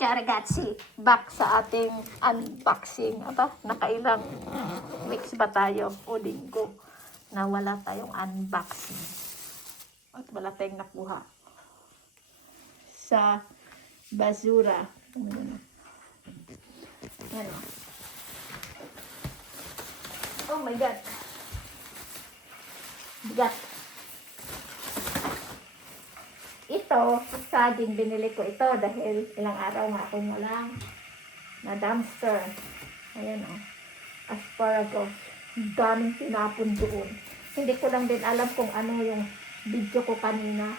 Ragazzi, back sa ating unboxing. Aba, nakailang weeks ba tayo o linggo na wala tayong unboxing. At wala tayong nakuha sa basura. Yan. Oh my God. Bigat. Ito, saging, binili ko ito dahil ilang araw nga akong walang na dumpster. Ayan o. Asparagus. Daming tinapon doon. Hindi ko lang din alam kung ano yung video ko kanina.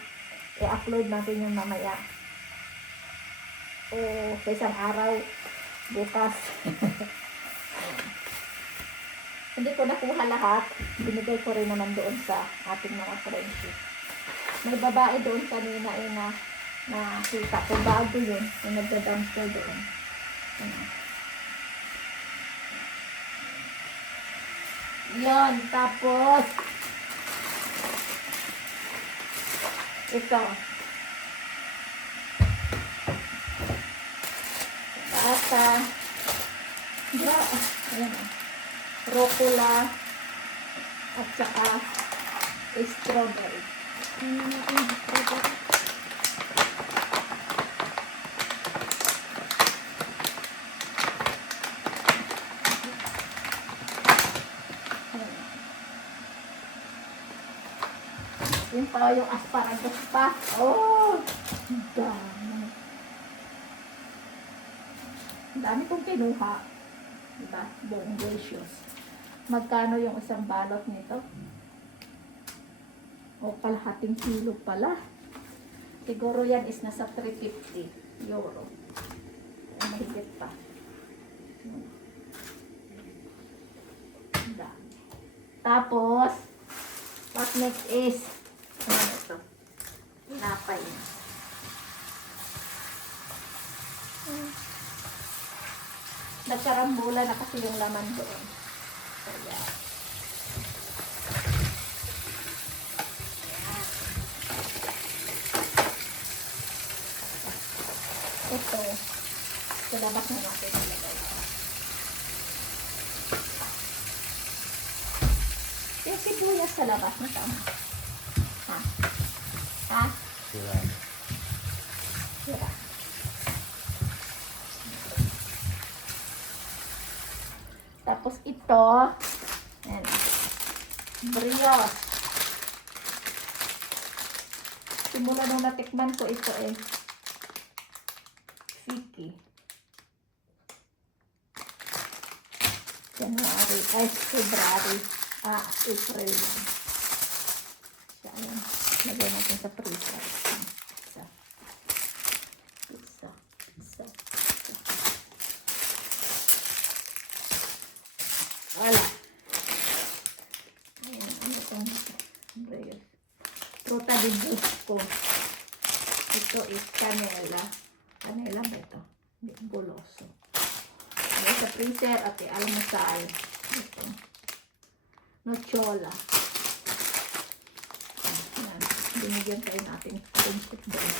I-upload natin yung mamaya. O sa isang araw, bukas. Hindi ko nakuha lahat. Binigay ko rin naman doon sa ating mga friendship. May babae doon kanina na nakita ko. Bago yun. Yung nagda-dumpster doon. Yan. Tapos ito. Bata. Ayan. Rocula. At saka strawberry. Yun pa yung asparagus pa. Oh! Dami. Dami kong kinuha. Diba? Buong gracious. Magkano yung isang balot nito? O kalahating kilo pala. Siguro yan is nasa 350 euro. O mahigit pa. Dami. Tapos, what next is, ano ito? Tinapay na. Nagkarambula na kasi yung laman doon. Kaya, ito, sa labas na natin ilagay. Yung sibuyas sa labas na tama. Ha? Ha? Sira. Sira. Tapos ito, yan, brioche. Simula nung natikman ko ito Fiki. February. April lang. So, ayan. Lagay natin sa freezer. Isa. Wala. Ayan. Ano itong brioche? Fruta di busco. Ito is canela. Canela ba ito? Hindi, guloso. Ayan sa freezer at almusal. Ito. Nochola. Ayan. Binigyan tayo natin friendship doon.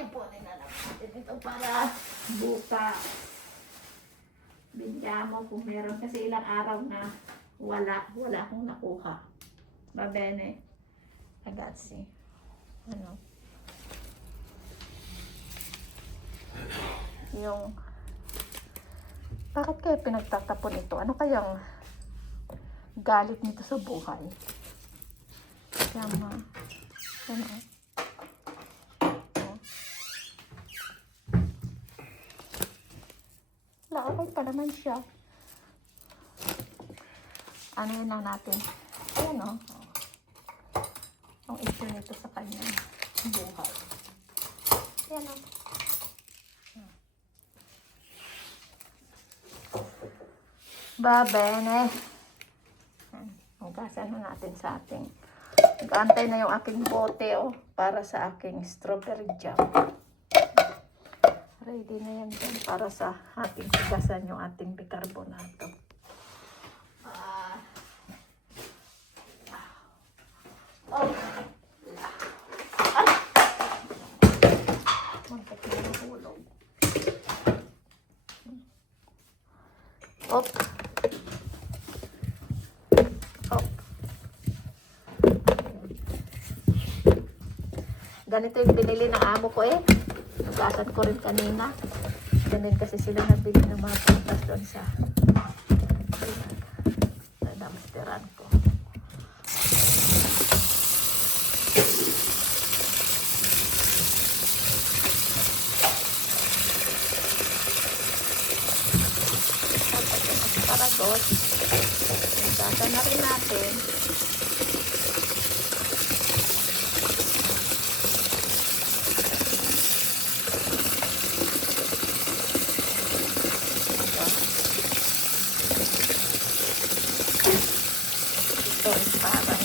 Ipunin na lang natin ito para bukas. Bigyan mo kung meron. Kasi ilang araw na wala akong nakuha. Va bene? Ragazzi. Ano? Yung bakit kaya pinagtatapon ito? Ano kayang galit nito sa buhay? Tama. Ano? Wala, okay pa naman siya. Ano yun lang natin? Ayan o. Ang issue nito sa kanyang buhay. Ayan o. Va bene. Hugasan na natin sa ating. Nag-aantay na yung aking bote para sa aking strawberry jam. Ready na yan dyan para sa ating hugasan yung ating bicarbonato. Op. Op. Ganito yung binili ng amo ko eh. Nagasan ko rin kanina. Ganun kasi sila nagbili ng mga prutas doon sa dumpsteran ko. Paragos. Nagasan na rin natin. Ito is parang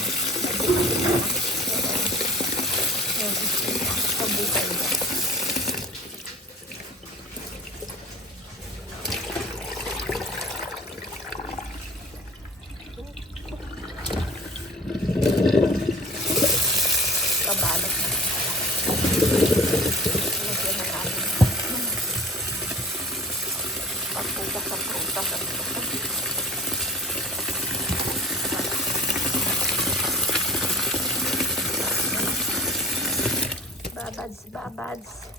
kabukay na. Kabalot na. Lagyan na natin. Pagpukas sa prutas at babads.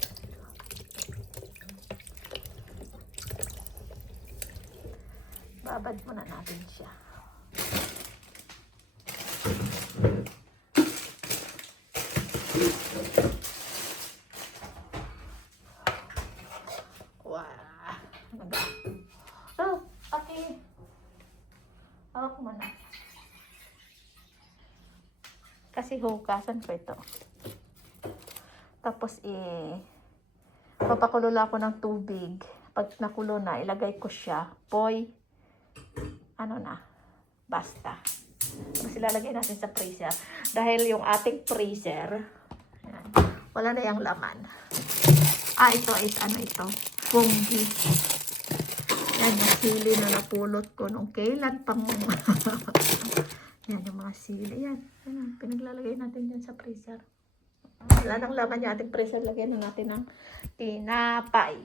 Babad muna natin siya. Wow. So, okay. Hawak mo na. Kasi hugasan ko ito. Tapos, papakulo lang ako ng tubig. Pag nakulo na, ilagay ko siya. Basta. Tapos ilalagay natin sa freezer. Dahil yung ating freezer, yan, wala na yung laman. Ito is ito? Fungi. Yan, yung sili na napulot ko nung kailan pang yan, yung mga sili. Yan, pinaglalagay natin dyan sa freezer. Wala nang laman yung ating freezer. Lagyan na natin ng tinapay.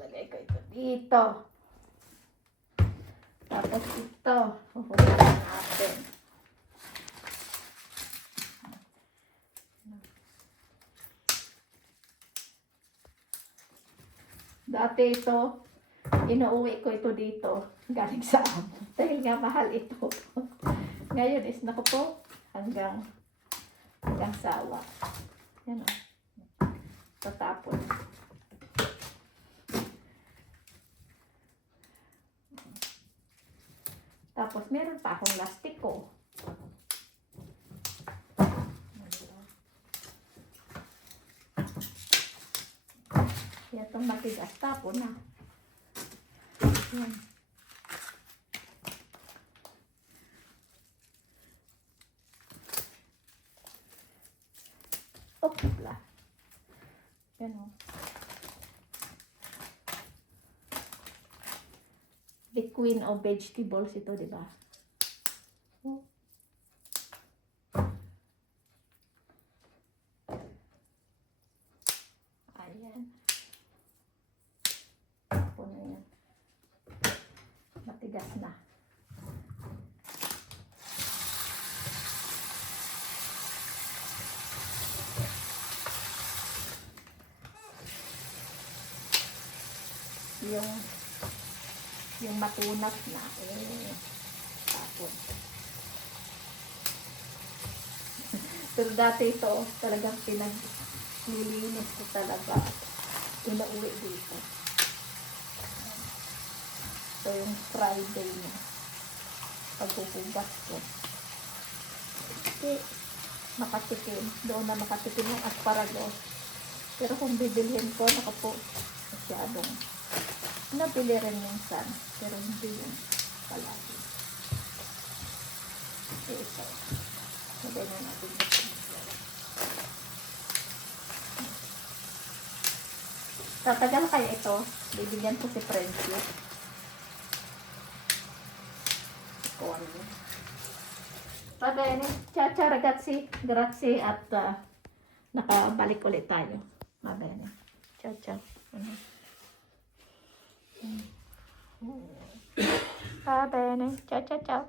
Lagay ko ito dito. Tapos ito, huhugasan natin. Dati ito, inuuwi ko ito dito. Galing sa amo. Dahil nga mahal ito. Ngayon is naku po, hanggang sawa. Yan o. Tatapon. Tapos meron pa akong lastiko. Yan itong matigas. Tapon na. Yan. Opla. Yan o. The queen of vegetables ito, di ba? Ayan. Puno yan. Matigas na. Yung matunat na, tapon. Pero dati ito, talagang pinaglilinis ko talaga. Inauwi dito. So, yung Friday niya, pagkukugas ko. Kasi, makatikim. Doon na makatikim yung asparagus. Pero kung bibilhin ko, nakapo, masyadong nabili rin minsan, pero hindi yung palagi. So, ito. Lagay na natin ito. Tatagal kaya ito. Bibigyan ko si Friendship. Ikuha niyo. Va bene. Ciao, ciao ragazzi. Grazie at nakabalik ulit tayo. Mabene. Ciao, ciao. Bene. Ciao, ciao, ciao.